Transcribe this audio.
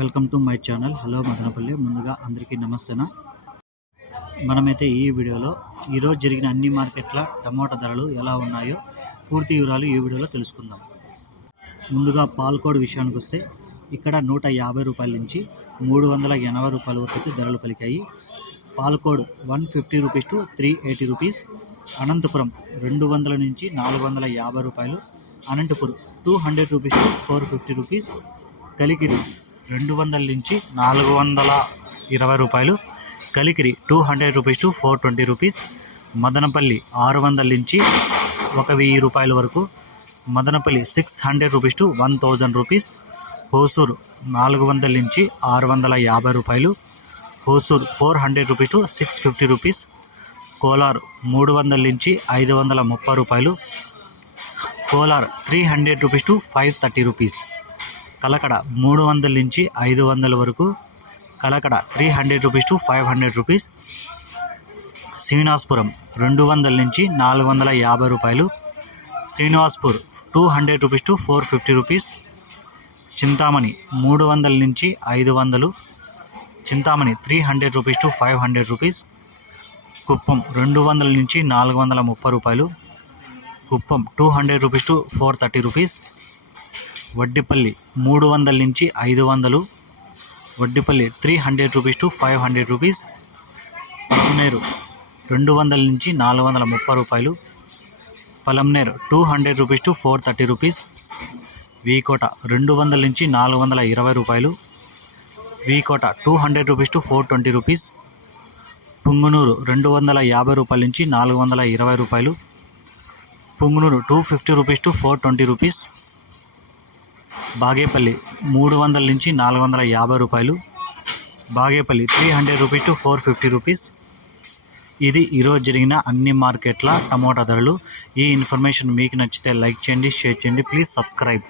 Welcome to my channel. Hello Madanapalle. ముందుగా అందరికీ నమస్తేనా? మనమైతే ఈ వీడియోలో ఈరోజు జరిగిన అన్ని మార్కెట్ల టమోటా ధరలు ఎలా ఉన్నాయో పూర్తి వివరాలు ఈ వీడియోలో తెలుసుకుందాం. ముందుగా పాల్కోడ్ విషయానికి వస్తే ఇక్కడ నూట యాభై రూపాయల నుంచి మూడు వందల ఎనభై రూపాయల వరకు ధరలు పలికాయి. Palakode one fifty rupees to three eighty rupees. Anantapuram రెండు వందల నుంచి నాలుగు వందల యాభై రూపాయలు. Anantapuram two hundred rupees to four fifty rupees. Kalikiri రెండు వందల నుంచి నాలుగు వందల ఇరవై రూపాయలు. Kalikiri two hundred rupees to four twenty rupees. Madanapalle ఆరు వందల నుంచి ఒక వెయ్యి రూపాయల వరకు. Madanapalle six hundred rupees to one thousand rupees. Hosur నాలుగు వందల నుంచి ఆరు వందల యాభై రూపాయలు. Hosur four hundred rupees to six fifty rupees. Kolar మూడు వందల నుంచి ఐదు వందల ముప్పై రూపాయలు. Kolar three hundred rupees to five thirty rupees. Kalakada మూడు వందల నుంచి ఐదు వందల వరకు Kalakada three hundred rupees to five hundred rupees. Srinivaspuram రెండు వందల నుంచి నాలుగు వందల యాభై రూపాయలు. Srinivaspur two hundred rupees to four fifty rupees. Chintamani మూడు వందల నుంచి ఐదు వందలు. Chintamani three hundred rupees to five hundred rupees. Kuppam రెండు వందల నుంచి నాలుగు వందల ముప్పై రూపాయలు. Kuppam two hundred rupees to four thirty rupees. Vaddipalli మూడు వందల నుంచి ఐదు వందలు Vaddipalli three hundred rupees to five hundred rupees Palamaner రెండు వందల నుంచి నాలుగు వందల ముప్పై రూపాయలు Palamaner two hundred rupees to four thirty rupees V Kota రెండు వందల నుంచి నాలుగు వందల ఇరవై రూపాయలు V Kota two hundred rupees to four twenty rupees Punganur రెండు వందల యాభై రూపాయల నుంచి నాలుగు వందల ఇరవై రూపాయలు Punganur two fifty rupees to four twenty rupees Bagepalli మూడు వందల నుంచి నాలుగు వందల యాభై రూపాయలు. Bagepalli three hundred rupees to four fifty rupees ఇది ఈరోజు జరిగిన అన్ని మార్కెట్ల టమోటా ధరలు. ఈ ఇన్ఫర్మేషన్ మీకు నచ్చితే లైక్ చేయండి షేర్ చేయండి. Please subscribe.